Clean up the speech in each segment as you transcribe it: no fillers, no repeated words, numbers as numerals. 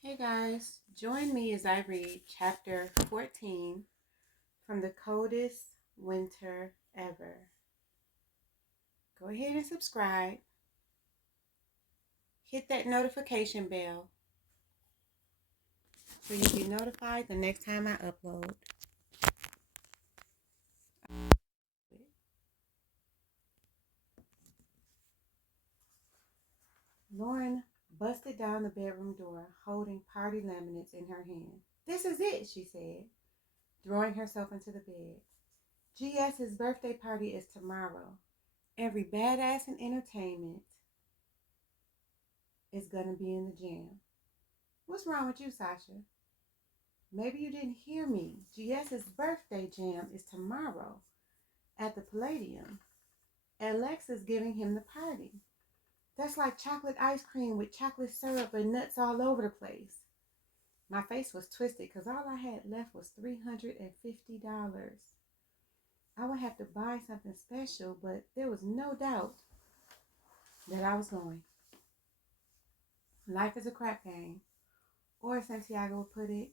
Hey guys, join me as I read chapter 14 from the Coldest Winter Ever. Go ahead and subscribe. Hit that notification bell so you'll be notified the next time I upload. Lauren busted down the bedroom door, holding party laminates in her hand. "This is it," she said, throwing herself into the bed. GS's birthday party is tomorrow. Every badass in entertainment is gonna be in the jam. What's wrong with you, Sasha? Maybe you didn't hear me. GS's birthday jam is tomorrow at the Palladium. Alex is giving him the party. That's like chocolate ice cream with chocolate syrup and nuts all over the place. My face was twisted because all I had left was $350. I would have to buy something special, but there was no doubt that I was going. Life is a crap game. Or, as Santiago would put it,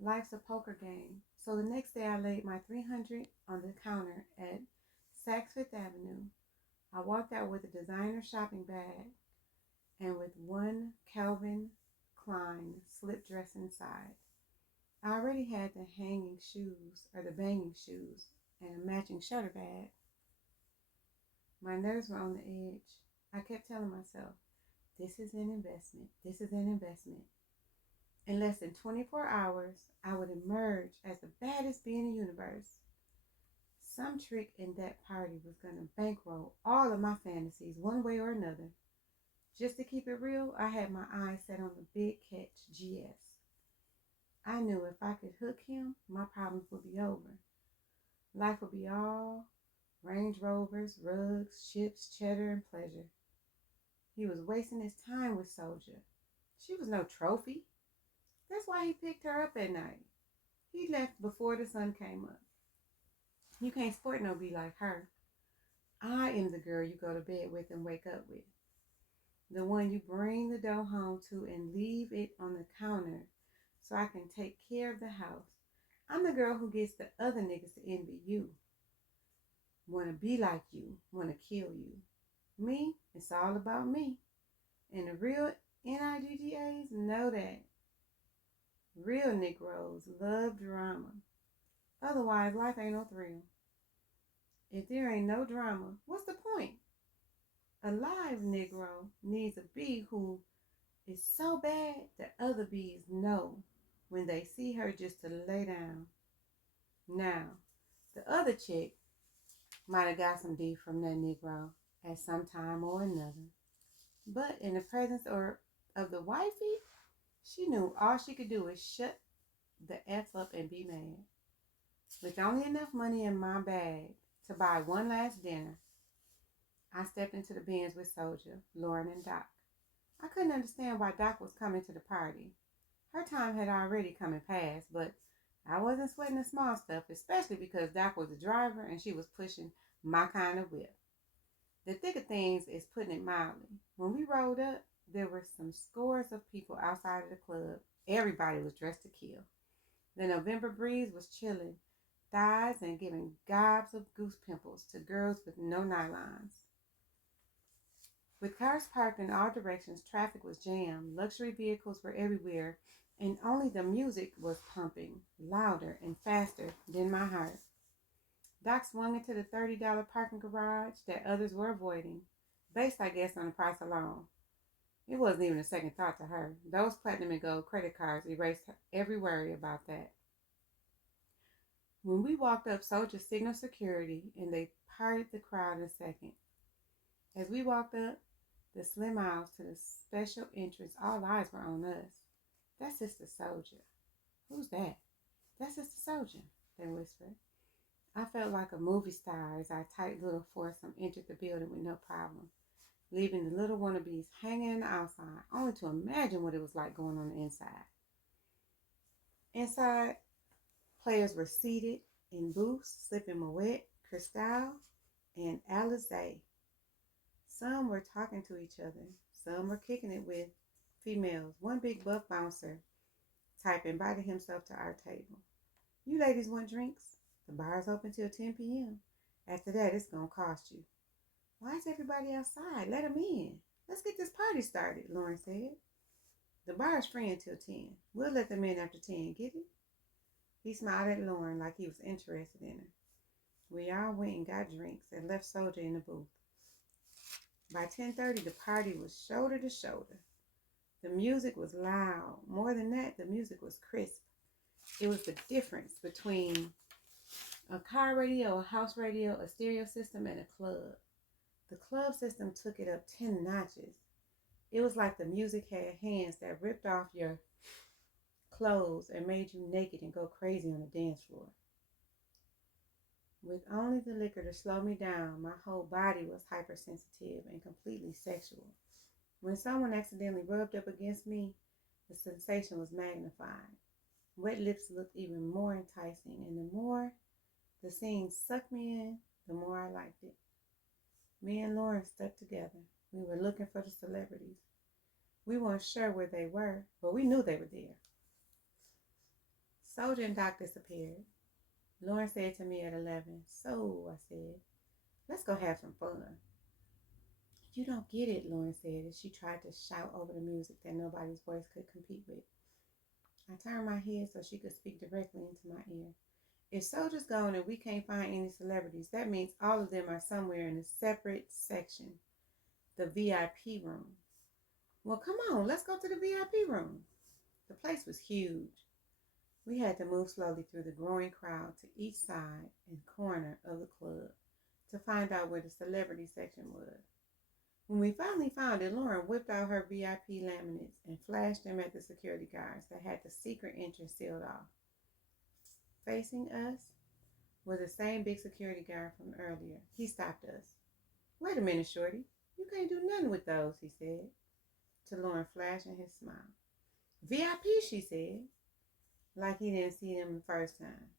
life's a poker game. So the next day I laid my $300 on the counter at Saks Fifth Avenue. I walked out with a designer shopping bag and with one Calvin Klein slip dress inside. I already had the hanging shoes, or the banging shoes, and a matching shutter bag. My nerves were on the edge. I kept telling myself, this is an investment. This is an investment. In less than 24 hours, I would emerge as the baddest bee in the universe. Some trick in that party was going to bankroll all of my fantasies one way or another. Just to keep it real, I had my eyes set on the big catch, GS. I knew if I could hook him, my problems would be over. Life would be all Range Rovers, rugs, ships, cheddar, and pleasure. He was wasting his time with Soldier. She was no trophy. That's why he picked her up at night. He left before the sun came up. You can't sport no bee like her. I am the girl you go to bed with and wake up with. The one you bring the dough home to and leave it on the counter so I can take care of the house. I'm the girl who gets the other niggas to envy you. Wanna be like you, wanna kill you. Me, it's all about me. And the real NIGGAs know that. Real Negroes love drama. Otherwise, life ain't no thrill. If there ain't no drama, what's the point? A live Negro needs a bee who is so bad that other bees know when they see her just to lay down. Now, the other chick might have got some D from that Negro at some time or another. But in the presence of the wifey, she knew all she could do is shut the F up and be mad. With only enough money in my bag to buy one last dinner, I stepped into the Benz with Soldier, Lauren, and Doc. I couldn't understand why Doc was coming to the party. Her time had already come and passed, but I wasn't sweating the small stuff, especially because Doc was the driver and she was pushing my kind of whip. The thick of things is putting it mildly. When we rolled up, there were some scores of people outside of the club. Everybody was dressed to kill. The November breeze was chilling thighs and giving gobs of goose pimples to girls with no nylons. With cars parked in all directions, traffic was jammed, luxury vehicles were everywhere, and only the music was pumping, louder and faster than my heart. Doc swung into the $30 parking garage that others were avoiding, based, I guess, on the price alone. It wasn't even a second thought to her. Those platinum and gold credit cards erased every worry about that. When we walked up, soldiers signaled security, and they parted the crowd in a second. As we walked up the slim aisles to the special entrance, all eyes were on us. "That's Sister Soldier." "Who's that?" "That's Sister Soldier," they whispered. I felt like a movie star as our tight little foursome entered the building with no problem, leaving the little wannabes hanging on the outside, only to imagine what it was like going on the inside. Inside, players were seated in booths, sipping Moet, Cristal, and Alizé. Some were talking to each other. Some were kicking it with females, one big buff bouncer type invited himself to our table. You ladies want drinks? The bar's open till 10 p.m. After that, it's going to cost you. Why is everybody outside? Let them in. Let's get this party started, Lauren said. The bar is free until 10. We'll let them in after 10, get it? He smiled at Lauren like he was interested in her. We all went and got drinks and left Soldier in the booth. By 10:30, the party was shoulder to shoulder. The music was loud. More than that, the music was crisp. It was the difference between a car radio, a house radio, a stereo system, and a club. The club system took it up 10 notches. It was like the music had hands that ripped off your clothes and made you naked and go crazy on the dance floor. With only the liquor to slow me down, my whole body was hypersensitive and completely sexual. When someone accidentally rubbed up against me, the sensation was magnified. Wet lips looked even more enticing, and the more the scene sucked me in, the more I liked it. Me and Lauren stuck together. We were looking for the celebrities. We weren't sure where they were, but we knew they were there. Soldier and Doc disappeared. Lauren said to me at 11, "So," I said, "let's go have some fun." "You don't get it," Lauren said as she tried to shout over the music that nobody's voice could compete with. I turned my head so she could speak directly into my ear. "If Soldier's gone and we can't find any celebrities, that means all of them are somewhere in a separate section, the VIP room." "Well, come on, let's go to the VIP room." The place was huge. We had to move slowly through the growing crowd to each side and corner of the club to find out where the celebrity section was. When we finally found it, Lauren whipped out her VIP laminates and flashed them at the security guards that had the secret entrance sealed off. Facing us was the same big security guard from earlier. He stopped us. "Wait a minute, Shorty. You can't do nothing with those," he said, to Lauren, flashing his smile. "VIP," she said, like he didn't see them the first time.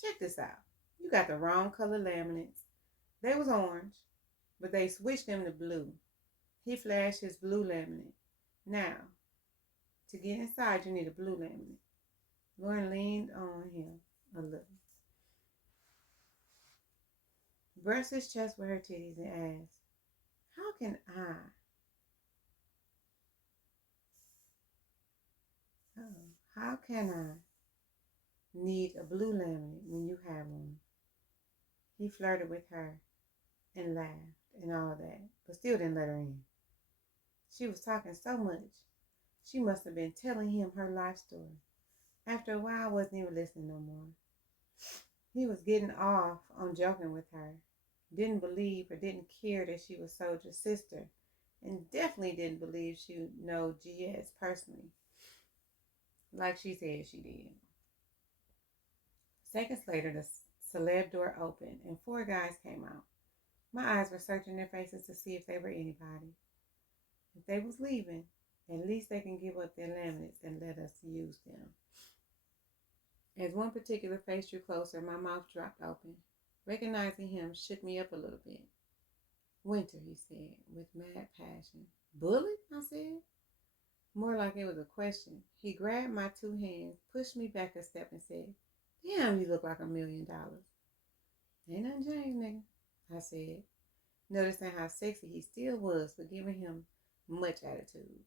"Check this out. You got the wrong color laminates. They was orange, but they switched them to blue." He flashed his blue laminate. "Now, to get inside, you need a blue laminate." Lauren leaned on him a little, brushed his chest with her titties, and asked, How can I need a blue laminate when you have one?" He flirted with her and laughed and all that, but still didn't let her in. She was talking so much. She must have been telling him her life story. After a while, I wasn't even listening no more. He was getting off on joking with her. Didn't believe or didn't care that she was Soldier's sister, and definitely didn't believe she would know GS personally, like she said she did. Seconds later, the celeb door opened and 4 guys came out. My eyes were searching their faces to see if they were anybody. If they was leaving, at least they can give up their laminates and let us use them. As one particular face drew closer, my mouth dropped open. Recognizing him shook me up a little bit. "Winter," he said, with mad passion. "Bullet?" I said. More like it was a question. He grabbed my 2 hands, pushed me back a step, and said, "Damn, you look like $1 million." "Ain't nothing changed, nigga," I said, noticing how sexy he still was, but giving him much attitude.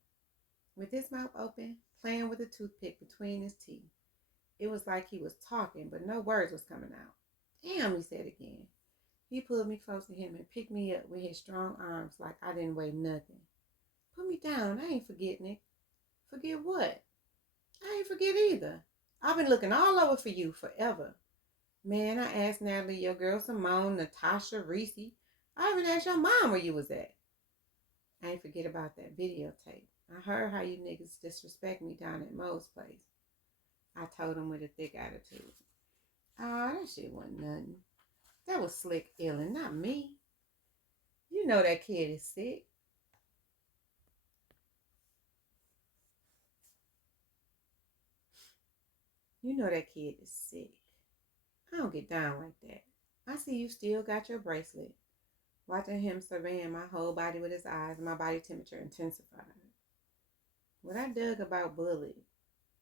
With his mouth open, playing with a toothpick between his teeth, it was like he was talking, but no words was coming out. "Damn," he said again. He pulled me close to him and picked me up with his strong arms like I didn't weigh nothing. "Put me down. I ain't forgetting it." "Forget what?" "I ain't forget either. I've been looking all over for you forever. Man, I asked Natalie, your girl Simone, Natasha, Reese. I even asked your mom where you was at." "I ain't forget about that videotape. I heard how you niggas disrespect me down at Mo's place," I told him with a thick attitude. "Oh, that shit wasn't nothing. That was Slick Ellen, not me. You know that kid is sick." "You know that kid is sick. I don't get down like that. I see you still got your bracelet." Watching him surveying my whole body with his eyes, my body temperature intensified. What I dug about Bullet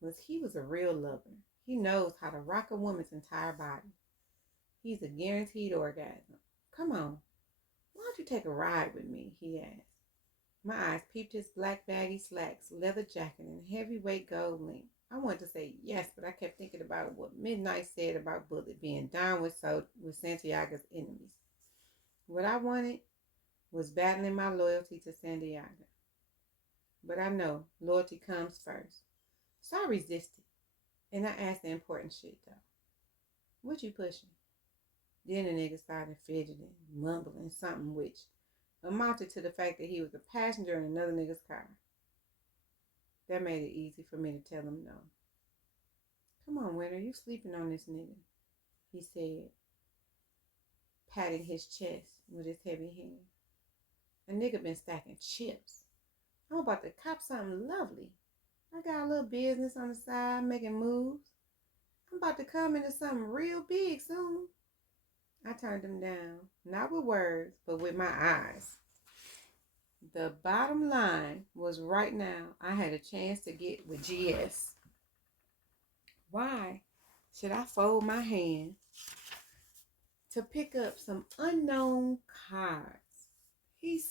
was he was a real lover. He knows how to rock a woman's entire body. He's a guaranteed orgasm. Come on, why don't you take a ride with me? He asked. My eyes peeped his black baggy slacks, leather jacket, and heavyweight gold link. I wanted to say yes, but I kept thinking about what Midnight said about Bullet being down with Santiago's enemies. What I wanted was battling my loyalty to Santiago. But I know loyalty comes first. So I resisted. And I asked the important shit though. What you pushing? Then the nigga started fidgeting, mumbling something which amounted to the fact that he was a passenger in another nigga's car. That made it easy for me to tell him no. Come on, Winter, you sleeping on this nigga, he said, patting his chest with his heavy hand. A nigga been stacking chips. I'm about to cop something lovely. I got a little business on the side, making moves. I'm about to come into something real big soon. I turned him down, not with words, but with my eyes. The bottom line was right now I had a chance to get with GS. Why should I fold my hand to pick up some unknown cards? He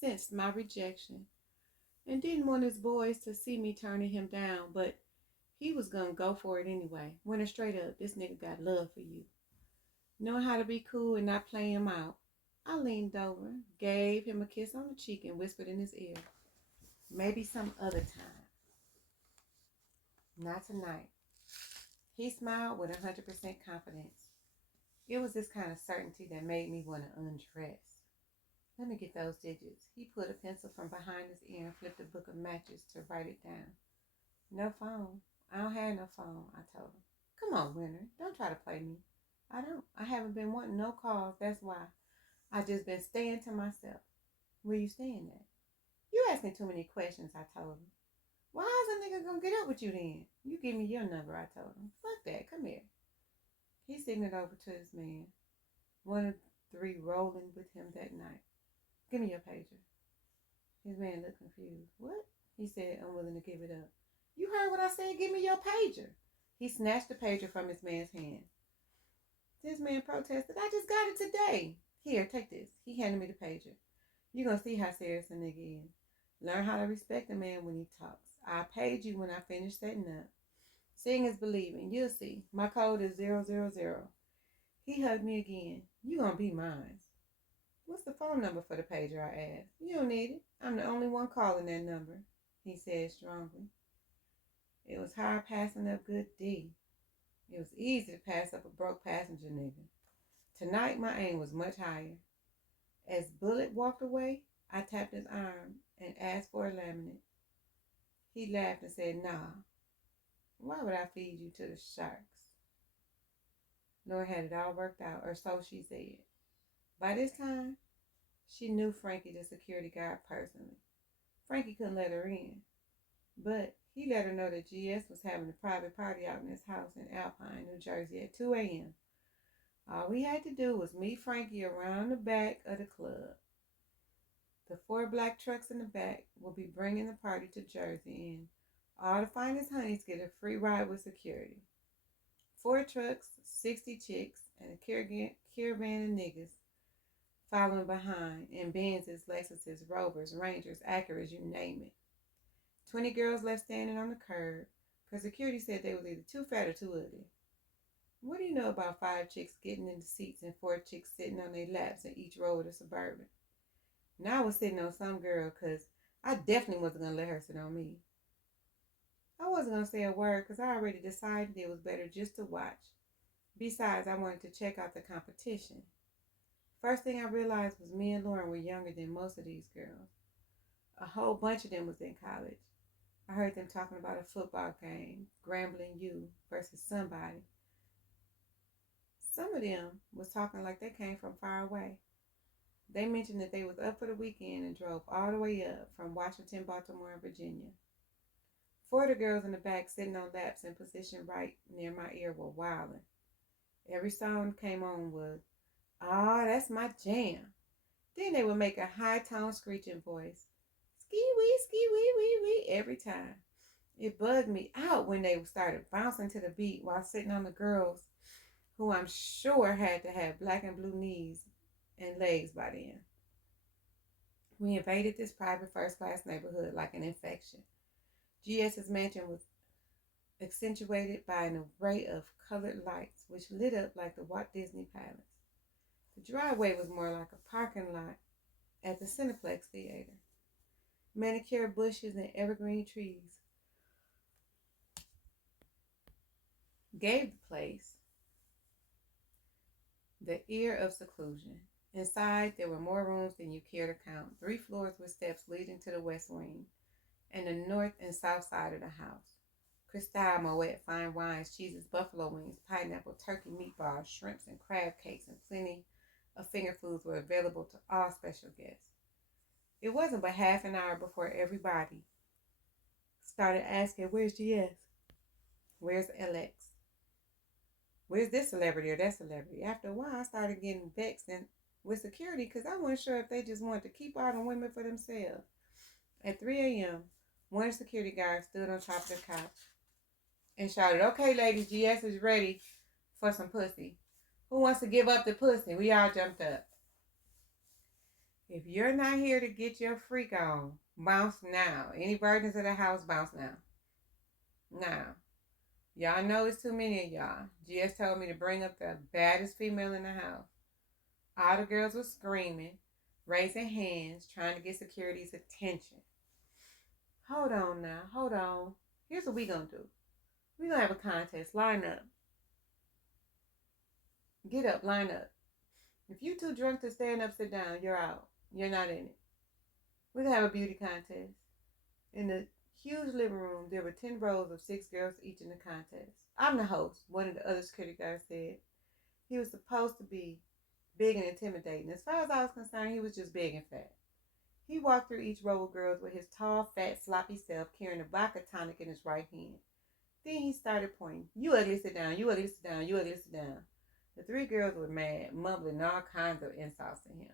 sensed my rejection and didn't want his boys to see me turning him down, but he was gonna go for it anyway. Went straight up, this nigga got love for you. Knowing how to be cool and not play him out, I leaned over, gave him a kiss on the cheek, and whispered in his ear, maybe some other time. Not tonight. He smiled with 100% confidence. It was this kind of certainty that made me want to undress. Let me get those digits. He pulled a pencil from behind his ear and flipped a book of matches to write it down. No phone. I don't have no phone, I told him. Come on, Winter. Don't try to play me. I don't. I haven't been wanting no calls. That's why. I just been staying to myself. Where you staying at? You asking too many questions, I told him. Why is a nigga gonna get up with you then? You give me your number, I told him. Fuck that. Come here. He signaled over to his man. One of three rolling with him that night. Give me your pager. His man looked confused. What? He said, unwilling to give it up. You heard what I said? Give me your pager. He snatched the pager from his man's hand. This man protested. I just got it today. Here, take this. He handed me the pager. You're going to see how serious a nigga is. Learn how to respect a man when he talks. I'll page you when I finish setting up. Seeing is believing. You'll see. My code is 000. He hugged me again. You going to be mine. What's the phone number for the pager, I asked. You don't need it. I'm the only one calling that number, he said strongly. It was hard passing up good D. It was easy to pass up a broke passenger nigga. Tonight, my aim was much higher. As Bullet walked away, I tapped his arm and asked for a laminate. He laughed and said, nah. Why would I feed you to the sharks? Lord had it all worked out, or so she said. By this time, she knew Frankie, the security guard, personally. Frankie couldn't let her in, but he let her know that GS was having a private party out in his house in Alpine, New Jersey at 2 a.m. All we had to do was meet Frankie around the back of the club. The 4 black trucks in the back will be bringing the party to Jersey, and all the finest honeys get a free ride with security. 4 trucks, 60 chicks, and a caravan of niggas following behind, in Benzes, Lexuses, Rovers, Rangers, Acuras, you name it. 20 girls left standing on the curb because security said they was either too fat or too ugly. What do you know about 5 chicks getting in the seats and 4 chicks sitting on their laps in each row of the Suburban? Now I was sitting on some girl because I definitely wasn't going to let her sit on me. I wasn't going to say a word because I already decided it was better just to watch. Besides, I wanted to check out the competition. First thing I realized was me and Lauren were younger than most of these girls. A whole bunch of them was in college. I heard them talking about a football game, Grambling U versus somebody. Some of them was talking like they came from far away. They mentioned that they was up for the weekend and drove all the way up from Washington, Baltimore, and Virginia. 4 of the girls in the back sitting on laps in position right near my ear were wilding. Every song came on was, "Ah, that's my jam." Then they would make a high-tone screeching voice. ski wee wee wee every time. It bugged me out when they started bouncing to the beat while sitting on the girls, who I'm sure had to have black and blue knees and legs by then. We invaded this private first class neighborhood like an infection. GS's mansion was accentuated by an array of colored lights which lit up like the Walt Disney Palace. The driveway was more like a parking lot at the Cineplex Theater. Manicured bushes and evergreen trees gave the place the air of seclusion. Inside, there were more rooms than you care to count, 3 floors with steps leading to the west wing and the north and south side of the house. Cristal, Moet, fine wines, cheeses, buffalo wings, pineapple, turkey, meatballs, shrimps, and crab cakes, and plenty of finger foods were available to all special guests. It wasn't but half an hour before everybody started asking, where's GS? Where's LX? Where's this celebrity or that celebrity? After a while, I started getting vexed with security because I wasn't sure if they just wanted to keep all the women for themselves. At 3 a.m., one security guard stood on top of the couch and shouted, okay, ladies, GS is ready for some pussy. Who wants to give up the pussy? We all jumped up. If you're not here to get your freak on, bounce now. Any virgins of the house, bounce now. Now, y'all know it's too many of y'all. GS told me to bring up the baddest female in the house. All the girls were screaming, raising hands, trying to get security's attention. Hold on now, hold on. Here's what we're going to do. We're going to have a contest. Line up. Get up, line up. If you too drunk to stand up, sit down, you're out. You're not in it. We're going to have a beauty contest. In the huge living room, there were 10 rows of 6 girls each in the contest. I'm the host, one of the other security guards said. He was supposed to be big and intimidating. As far as I was concerned, he was just big and fat. He walked through each row of girls with his tall, fat, sloppy self carrying a vodka tonic in his right hand. Then he started pointing. You ugly, sit down. You ugly, sit down. You ugly, sit down. The 3 girls were mad, mumbling all kinds of insults to him.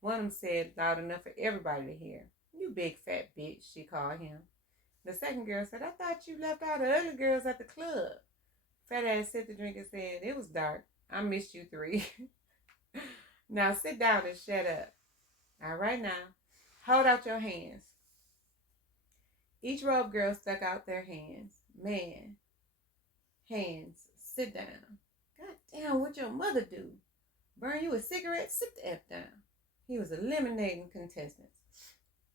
One of them said loud enough for everybody to hear. You big fat bitch, she called him. The second girl said, I thought you left all the other girls at the club. Fat ass sipped the drink and said, it was dark. I missed you 3. Now sit down and shut up. All right now. Hold out your hands. Each row of girls stuck out their hands. Man. Hands. Sit down. God damn, what your mother do? Burn you a cigarette? Sit the F down. He was eliminating contestants.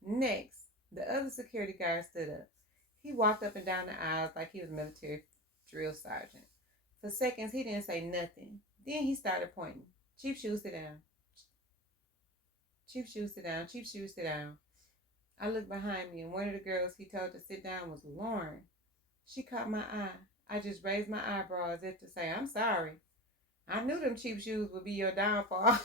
Next, the other security guard stood up. He walked up and down the aisles like he was a military drill sergeant. For seconds, he didn't say nothing. Then he started pointing. Cheap shoes, sit down. Cheap shoes, sit down. Cheap shoes, sit down. I looked behind me, and one of the girls he told to sit down was Lauren. She caught my eye. I just raised my eyebrow as if to say, I'm sorry. I knew them cheap shoes would be your downfall.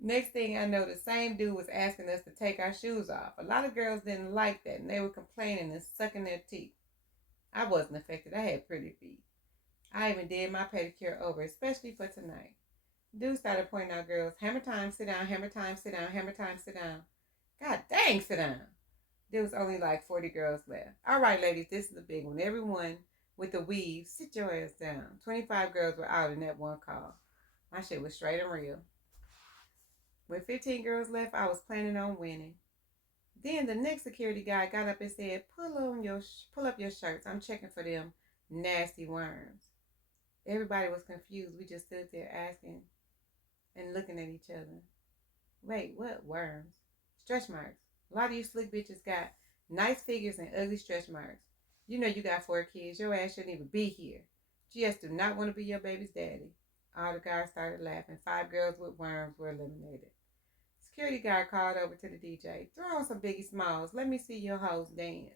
Next thing I know, the same dude was asking us to take our shoes off. A lot of girls didn't like that, and they were complaining and sucking their teeth. I wasn't affected. I had pretty feet. I even did my pedicure over, especially for tonight. Dude started pointing out girls. Hammer time, sit down. Hammer time, sit down. Hammer time, sit down. God dang, sit down. There was only like 40 girls left. All right, ladies, this is a big one. Everyone with the weave, sit your ass down. 25 girls were out in that one call. My shit was straight and real. With 15 girls left, I was planning on winning. Then the next security guy got up and said, pull up your shirts. I'm checking for them nasty worms. Everybody was confused. We just stood there asking and looking at each other. Wait, what worms? Stretch marks. A lot of you slick bitches got nice figures and ugly stretch marks. You know you got 4 kids. Your ass shouldn't even be here. GS do not want to be your baby's daddy. All the guys started laughing. 5 girls with worms were eliminated. Security guard called over to the DJ. Throw on some Biggie Smalls. Let me see your hoes dance.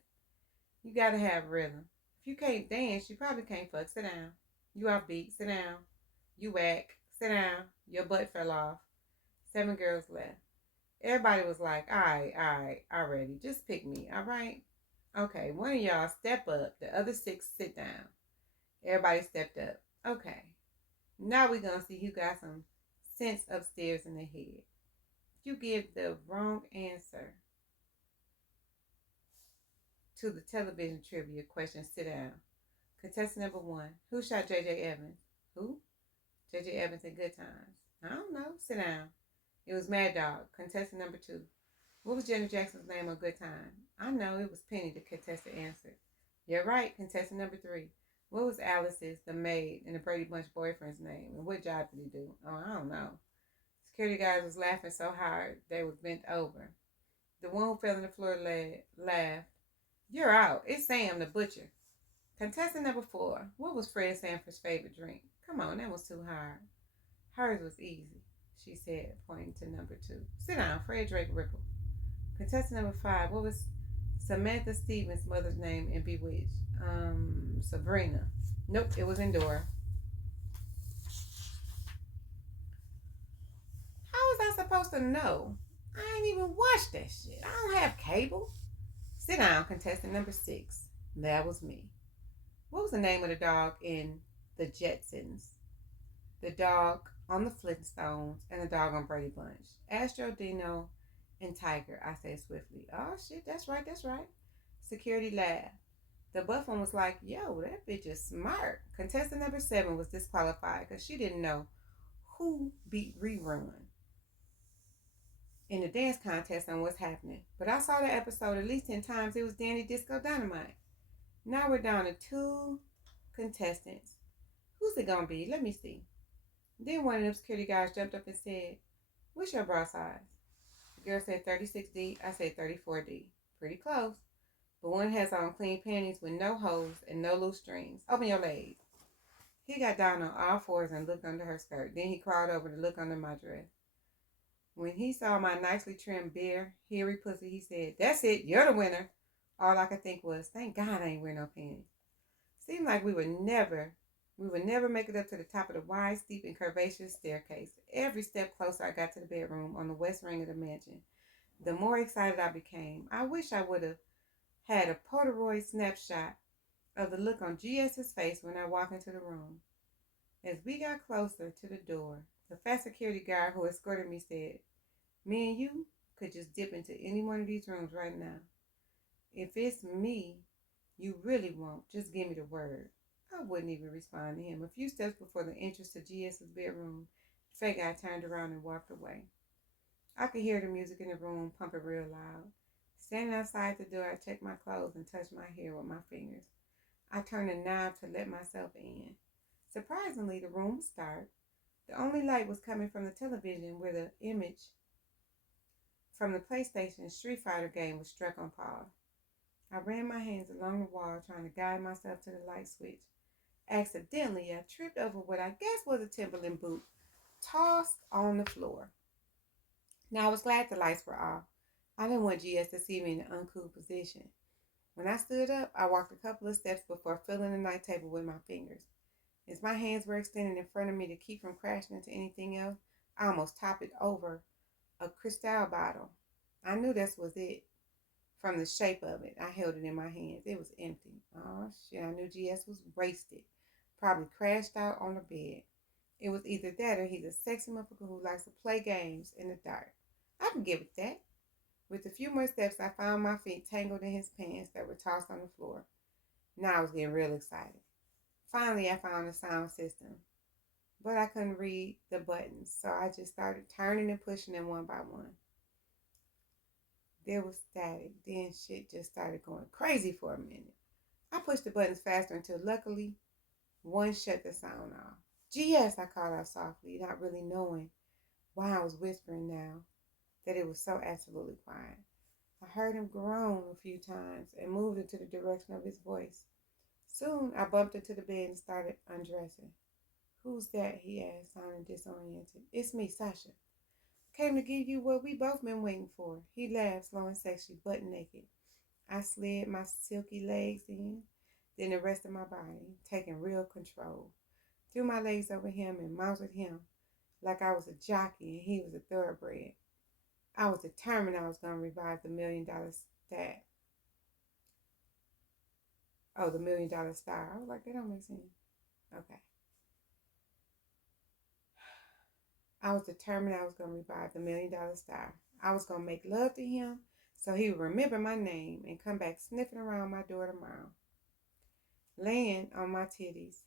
You gotta have rhythm. If you can't dance, you probably can't fuck. Sit down. You off beat. Sit down. You whack. Sit down. Your butt fell off. 7 girls left. Everybody was like, all right, already. Just pick me, all right? Okay, one of y'all step up. The other 6 sit down. Everybody stepped up. Okay. Now we're going to see who got some sense upstairs in the head. You give the wrong answer to the television trivia question. Sit down. Contestant number one. Who shot J.J. Evans? Who? J.J. Evans in Good Times. I don't know. Sit down. It was Mad Dog. Contestant number two. What was Janet Jackson's name on Good Time? I know it was Penny, the contestant answered. You're right. Contestant number three. What was Alice's, the maid, and the Brady Bunch boyfriend's name? And what job did he do? Oh, I don't know. Security guys was laughing so hard they was bent over. The one who fell on the floor laughed. You're out. It's Sam the butcher. Contestant number four. What was Fred Sanford's favorite drink? Come on, that was too hard. Hers was easy, she said, pointing to number two. Sit down, Fred Drake Ripple. Contestant number five. What was Samantha Stevens' mother's name in Bewitched? Sabrina. Nope, it was Endora. How was I supposed to know? I ain't even watched that shit. I don't have cable. Sit down, contestant number six. That was me. What was the name of the dog in The Jetsons? The dog on the Flintstones and the dog on Brady Bunch. Astro, Dino, and Tiger, I said swiftly. Oh shit, that's right, that's right. Security laughed. The buff one was like, yo, that bitch is smart. Contestant number seven was disqualified because she didn't know who beat Rerun in the dance contest on what's happening. But I saw the episode at least 10 times. It was Danny Disco Dynamite. Now we're down to two contestants. Who's it gonna be? Let me see. Then one of them security guys jumped up and said, what's your bra size? The girl said 36D. I said 34D. Pretty close. But one has on clean panties with no hose and no loose strings. Open your legs. He got down on all fours and looked under her skirt. Then he crawled over to look under my dress. When he saw my nicely trimmed, bare, hairy pussy, he said, that's it, you're the winner. All I could think was, thank God I ain't wearing no panties. Seemed like we would never make it up to the top of the wide, steep, and curvaceous staircase. Every step closer I got to the bedroom on the west wing of the mansion, the more excited I became. I wish I would have had a Polaroid snapshot of the look on GS's face when I walked into the room. As we got closer to the door, the fat security guard who escorted me said, me and you could just dip into any one of these rooms right now. If it's me, you really won't. Just give me the word. I wouldn't even respond to him. A few steps before the entrance to GS's bedroom, the fat guy turned around and walked away. I could hear the music in the room pumping real loud. Standing outside the door, I checked my clothes and touched my hair with my fingers. I turned a knob to let myself in. Surprisingly, the room was dark. The only light was coming from the television where the image from the PlayStation Street Fighter game was struck on pause. I ran my hands along the wall trying to guide myself to the light switch. Accidentally, I tripped over what I guess was a Timberland boot, tossed on the floor. Now, I was glad the lights were off. I didn't want GS to see me in an uncool position. When I stood up, I walked a couple of steps before filling the night table with my fingers. As my hands were extended in front of me to keep from crashing into anything else, I almost topped it over a Cristal bottle. I knew this was it. From the shape of it, I held it in my hands. It was empty. Oh shit, I knew GS was wasted. Probably crashed out on the bed. It was either that or he's a sexy motherfucker who likes to play games in the dark. I can give it that. With a few more steps, I found my feet tangled in his pants that were tossed on the floor. Now I was getting real excited. Finally, I found the sound system, but I couldn't read the buttons, so I just started turning and pushing them one by one. There was static, then shit just started going crazy for a minute. I pushed the buttons faster until luckily one shut the sound off. GS, I called out softly, not really knowing why I was whispering now that it was so absolutely quiet. I heard him groan a few times and moved into the direction of his voice. Soon I bumped into the bed and started undressing. Who's that? He asked, sounding disoriented. It's me, Sasha. Came to give you what we both been waiting for. He laughed, slow and sexy, butt naked. I slid my silky legs in, then the rest of my body, taking real control. Threw my legs over him and mounted him like I was a jockey and he was a thoroughbred. I was determined I was going to revive the $1 million stat. Oh, the $1 million star. I was like, that don't make sense. Okay. I was determined I was going to revive the $1,000,000 star. I was going to make love to him so he would remember my name and come back sniffing around my door tomorrow, laying on my titties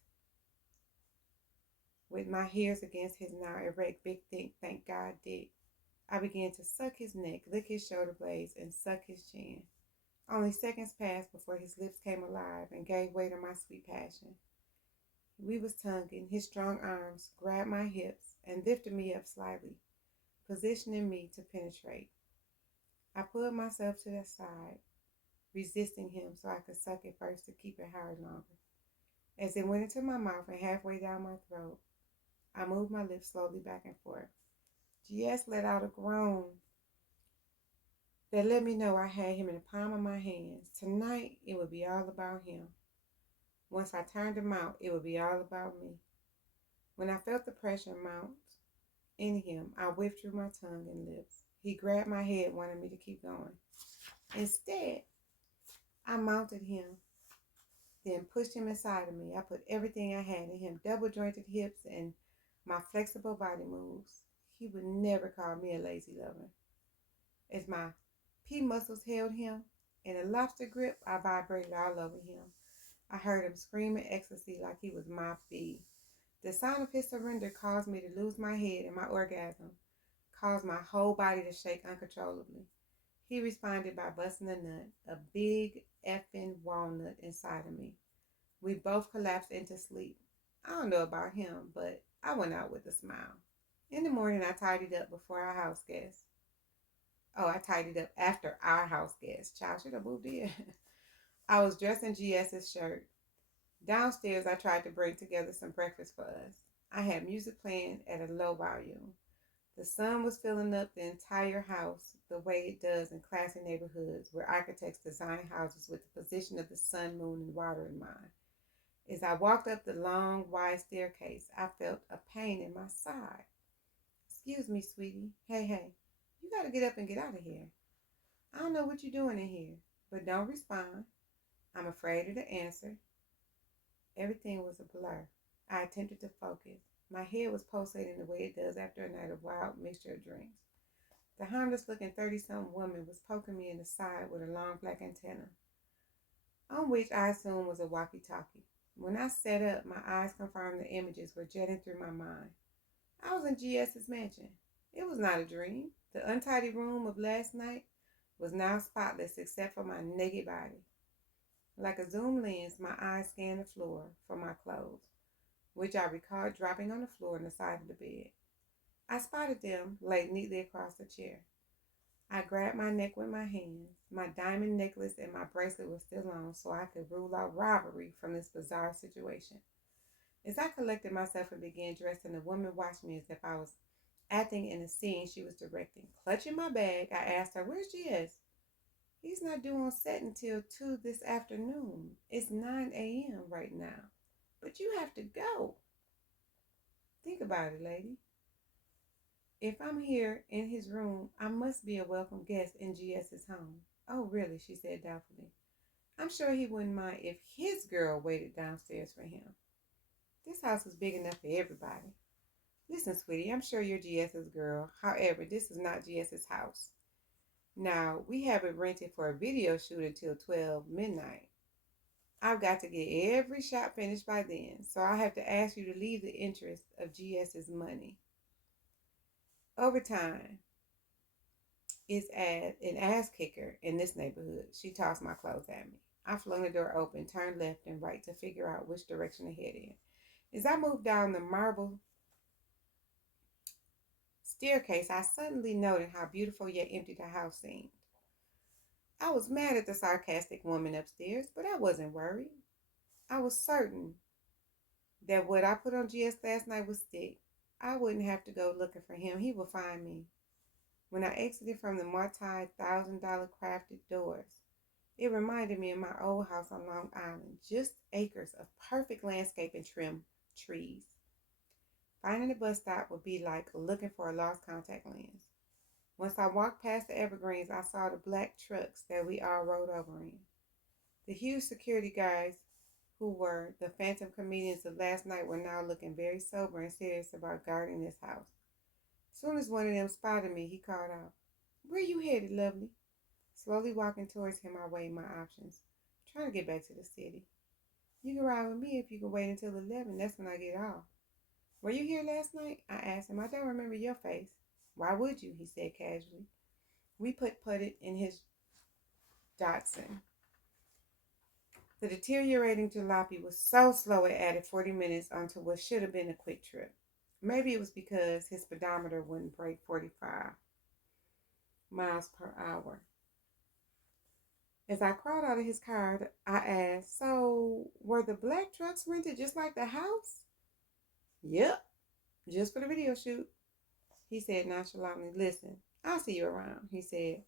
with my ears against his now erect big thick thank God dick. I began to suck his neck, lick his shoulder blades, and suck his chin. Only seconds passed before his lips came alive and gave way to my sweet passion. We was tonguing. His strong arms grabbed my hips and lifted me up slightly, positioning me to penetrate. I pulled myself to the side, resisting him so I could suck it first to keep it hard longer. As it went into my mouth and halfway down my throat, I moved my lips slowly back and forth. GS let out a groan that let me know I had him in the palm of my hands. Tonight, it would be all about him. Once I turned him out, it would be all about me. When I felt the pressure mount in him, I withdrew my tongue and lips. He grabbed my head, wanting me to keep going. Instead, I mounted him, then pushed him inside of me. I put everything I had in him, double-jointed hips and my flexible body moves. He would never call me a lazy lover. As my P muscles held him in a lobster grip, I vibrated all over him. I heard him scream in ecstasy like he was my feed. The sound of his surrender caused me to lose my head, and my orgasm caused my whole body to shake uncontrollably. He responded by busting a nut, a big effing walnut inside of me. We both collapsed into sleep. I don't know about him, but I went out with a smile. In the morning, I tidied up before our house guests. Oh, I tidied up after our house guests. Child should have moved in. I was dressed in GS's shirt. Downstairs, I tried to bring together some breakfast for us. I had music playing at a low volume. The sun was filling up the entire house the way it does in classy neighborhoods where architects design houses with the position of the sun, moon, and water in mind. As I walked up the long, wide staircase, I felt a pain in my side. Excuse me, sweetie. Hey, you got to get up and get out of here. I don't know what you're doing in here, but don't respond. I'm afraid of the answer. Everything was a blur. I attempted to focus. My head was pulsating the way it does after a night of wild mixture of drinks. The harmless-looking 30-something woman was poking me in the side with a long black antenna, on which I assumed was a walkie-talkie. When I sat up, my eyes confirmed the images were jetting through my mind. I was in GS's mansion. It was not a dream. The untidy room of last night was now spotless except for my naked body. Like a zoom lens, my eyes scanned the floor for my clothes, which I recalled dropping on the floor on the side of the bed. I spotted them laid neatly across the chair. I grabbed my neck with my hands. My diamond necklace and my bracelet were still on, so I could rule out robbery from this bizarre situation. As I collected myself and began dressing, the woman watched me as if I was acting in a scene she was directing. Clutching my bag, I asked her, "Where's GS? He's not due on set until 2 this afternoon. It's 9 a.m. right now. But you have to go." Think about it, lady. If I'm here in his room, I must be a welcome guest in GS's home. Oh, really? She said doubtfully. I'm sure he wouldn't mind if his girl waited downstairs for him. This house is big enough for everybody. Listen, sweetie, I'm sure you're GS's girl. However, this is not GS's house. Now, we have it rented for a video shoot until 12 midnight. I've got to get every shot finished by then, so I'll have to ask you to leave the interest of GS's money. Overtime is an ass kicker in this neighborhood. She tossed my clothes at me. I flung the door open, turned left and right to figure out which direction to head in. As I moved down the marble staircase, I suddenly noted how beautiful yet empty the house seemed. I was mad at the sarcastic woman upstairs, but I wasn't worried. I was certain that what I put on GS last night would stick. I wouldn't have to go looking for him. He would find me. When I exited from the multi-$1,000 crafted doors, it reminded me of my old house on Long Island. Just acres of perfect landscape and trim trees. Finding a bus stop would be like looking for a lost contact lens. Once I walked past the evergreens, I saw the black trucks that we all rode over in. The huge security guards who were the phantom comedians of last night were now looking very sober and serious about guarding this house. Soon as one of them spotted me, he called out, "Where you headed, lovely?" Slowly walking towards him, I weighed my options, trying to get back to the city. "You can ride with me if you can wait until 11. That's when I get off." "Were you here last night?" I asked him. "I don't remember your face." "Why would you?" he said casually. We putted in his Datsun. The deteriorating jalopy was so slow it added 40 minutes onto what should have been a quick trip. Maybe it was because his speedometer wouldn't break 45 miles per hour. As I crawled out of his car, I asked, "So, were the black trucks rented just like the house?" "Yep, just for the video shoot," he said nonchalantly. "Listen, I'll see you around," he said.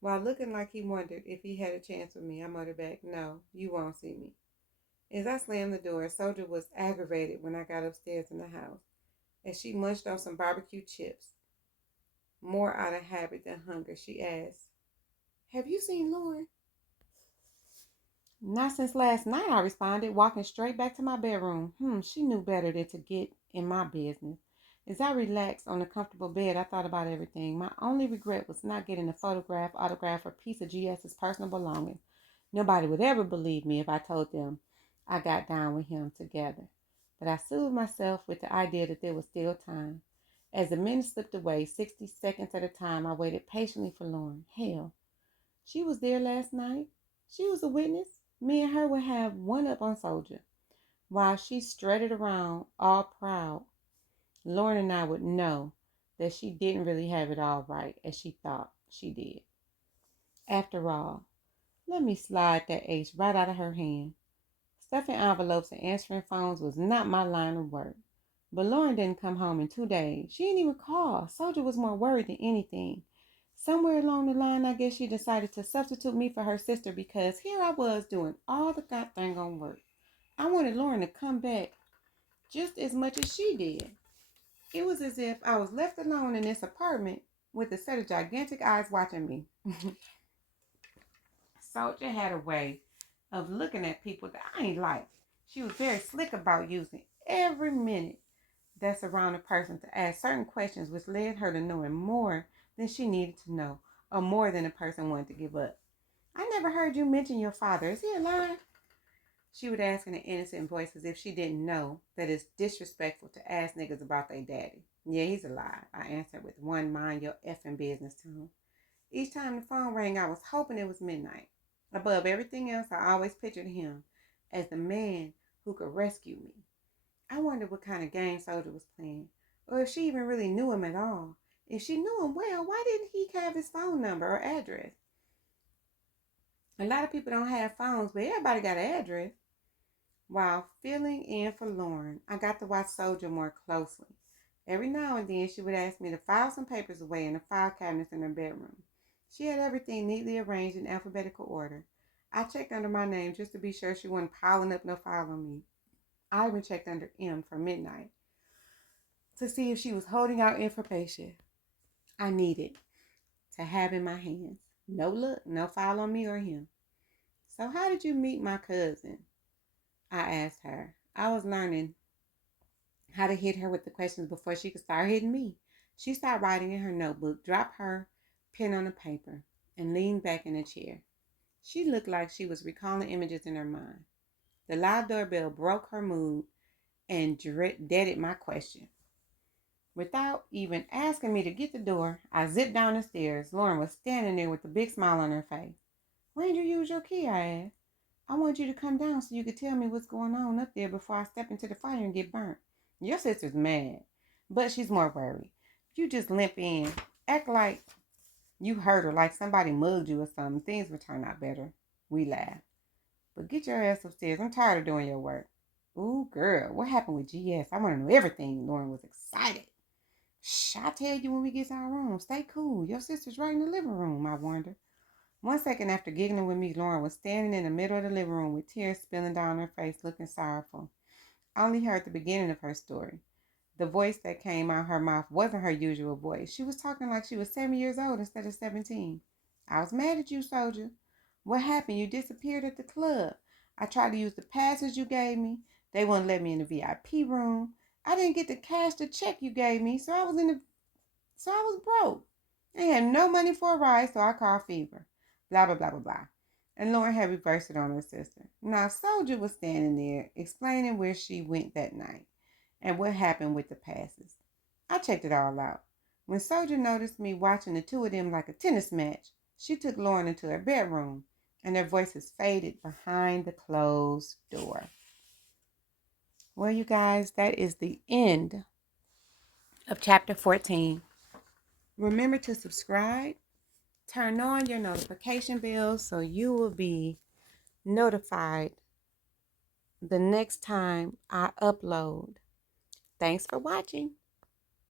While looking like he wondered if he had a chance with me, I muttered back, "No, you won't see me." As I slammed the door, Soldier was aggravated when I got upstairs in the house. As she munched on some barbecue chips, more out of habit than hunger, she asked, "Have you seen Lauren?" "Not since last night," I responded, walking straight back to my bedroom. She knew better than to get in my business. As I relaxed on the comfortable bed, I thought about everything. My only regret was not getting a photograph, autograph, or piece of GS's personal belongings. Nobody would ever believe me if I told them I got down with him together. But I soothed myself with the idea that there was still time. As the minutes slipped away, 60 seconds at a time, I waited patiently for Lauren. Hell, she was there last night. She was a witness. Me and her would have one up on Soldier. While she strutted around, all proud, Lauren and I would know that she didn't really have it all right as she thought she did. After all, let me slide that ace right out of her hand. Stuffing envelopes and answering phones was not my line of work. But Lauren didn't come home in 2 days. She didn't even call. Soldier was more worried than anything. Somewhere along the line, I guess she decided to substitute me for her sister because here I was doing all the goddamn on work. I wanted Lauren to come back just as much as she did. It was as if I was left alone in this apartment with a set of gigantic eyes watching me. Soldier had a way of looking at people that I ain't like. She was very slick about using every minute that's around a person to ask certain questions, which led her to knowing more than she needed to know, or more than a person wanted to give up. "I never heard you mention your father. Is he alive?" She would ask in an innocent voice as if she didn't know that it's disrespectful to ask niggas about their daddy. "Yeah, he's alive," I answered with one mind your effing business tone. Each time the phone rang, I was hoping it was midnight. Above everything else, I always pictured him as the man who could rescue me. I wondered what kind of game Soldier was playing, or if she even really knew him at all. If she knew him well, why didn't he have his phone number or address? A lot of people don't have phones, but everybody got an address. While filling in for Lauren, I got to watch Soldier more closely. Every now and then, she would ask me to file some papers away in the file cabinets in her bedroom. She had everything neatly arranged in alphabetical order. I checked under my name just to be sure she wasn't piling up no file on me. I even checked under M for midnight to see if she was holding out information I needed to have in my hands. No look, no file on me or him. "So how did you meet my cousin?" I asked her. I was learning how to hit her with the questions before she could start hitting me. She started writing in her notebook, dropped her pen on the paper, and leaned back in a chair. She looked like she was recalling images in her mind. The loud doorbell broke her mood and deaded my question. Without even asking me to get the door, I zipped down the stairs. Lauren was standing there with a big smile on her face. "When did you use your key?" I asked. "I want you to come down so you can tell me what's going on up there before I step into the fire and get burnt. Your sister's mad, but she's more worried. You just limp in, act like you hurt her, like somebody mugged you or something. Things will turn out better." We laughed. "But get your ass upstairs. I'm tired of doing your work." "Ooh, girl, what happened with GS? I want to know everything." Lauren was excited. "Shh, I'll tell you when we get to our room. Stay cool. Your sister's right in the living room," I warned her. 1 second after giggling with me, Lauren was standing in the middle of the living room with tears spilling down her face, looking sorrowful. I only heard the beginning of her story. The voice that came out her mouth wasn't her usual voice. She was talking like she was 7 years old instead of 17. "I was mad at you, Soldier. What happened? You disappeared at the club. I tried to use the passes you gave me. They wouldn't let me in the VIP room. I didn't get to cash the check you gave me, so I was in the So I was broke. I had no money for a ride, so I called Fever. Blah, blah, blah, blah, blah. And Lauren had reversed it on her sister. Now, Soldier was standing there explaining where she went that night and what happened with the passes. I checked it all out. When Soldier noticed me watching the two of them like a tennis match, she took Lauren into her bedroom, and their voices faded behind the closed door. Well, you guys, that is the end of chapter 14. Remember to subscribe, turn on your notification bell so you will be notified the next time I upload. Thanks for watching.